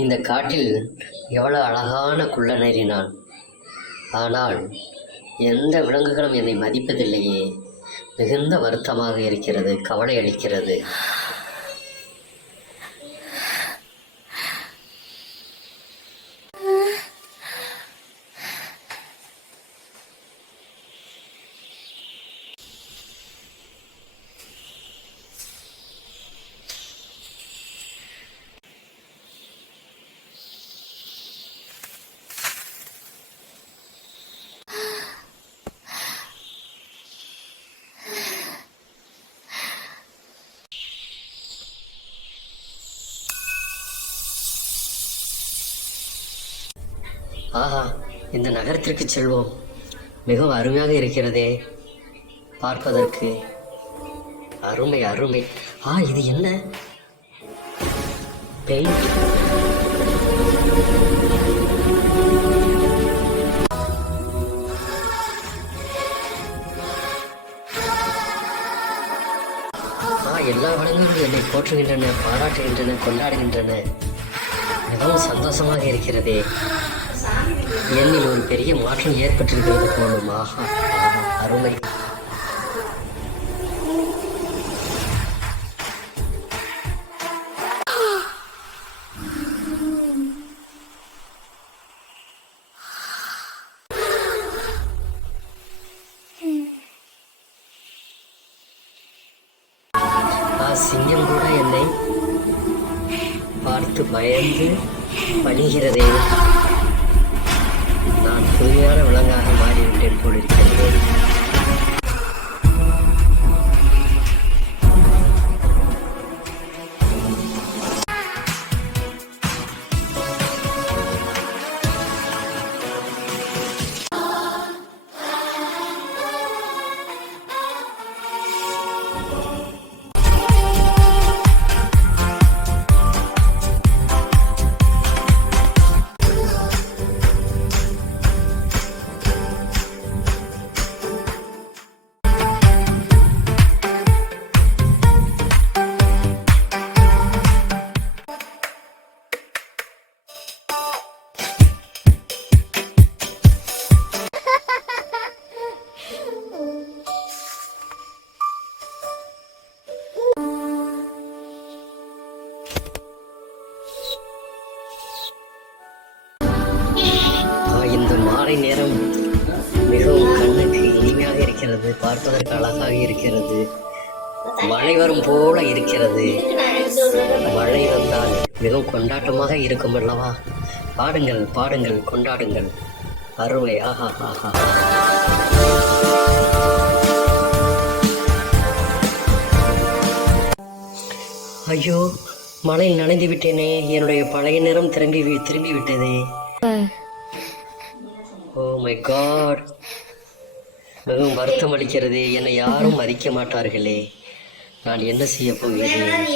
இந்த காட்டில் எவ்வளவு அழகான குள்ளநரி நான். ஆனால் எந்த விலங்குகளும் என்னை மதிப்பதில்லையே. மிகுந்த வருத்தமாக இருக்கிறது, கவலை அளிக்கிறது. ஆஹா, இந்த நகரத்திற்கு செல்வோம். மிகவும் அருமையாக இருக்கிறதே பார்ப்பதற்கு. அருமை அருமை. இது என்ன பெயிண்ட்? எல்லா வளங்களும் என்னை போற்றுகின்றன, பாராட்டுகின்றன, கொண்டாடுகின்றன. மிகவும் சந்தோஷமாக இருக்கிறதே. என்னில் ஒரு பெரிய மாற்றம் ஏற்பட்டிருக்கிறது போலும். ஆஹா, அருமை. சிங்கம் கூட என்னை பார்த்து பயந்து பணிகிறதே. நான் புதியான விலங்காக மாறிவிட்டேன் போல் இருக்கிறேன். இந்த மாலை நேரம் மிகவும் கண்ணுக்கு இனிமையாக இருக்கிறது, பார்ப்பதற்கு அழகாக இருக்கிறது. மழை வரும் போல இருக்கிறது. மழை வந்தால் மிகவும் கொண்டாட்டமாக இருக்கும் அல்லவா? பாடுங்கள் பாடுங்கள், கொண்டாடுங்கள். அருமை. ஆஹா ஆஹா. ஐயோ, மழையில் நனைந்து விட்டேனே. என்னுடைய பழைய நிறம் திரும்பி விட்டதே. ஓ மை காட், மிகவும் வருத்தம் அளிக்கிறது. என்னை யாரும் மதிக்க மாட்டார்களே. நான் என்ன செய்ய போகிறேன்?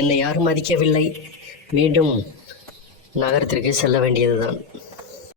என்னை யாரும் மதிக்கவில்லை. மீண்டும் நகரத்திற்கு செல்ல வேண்டியதுதான்.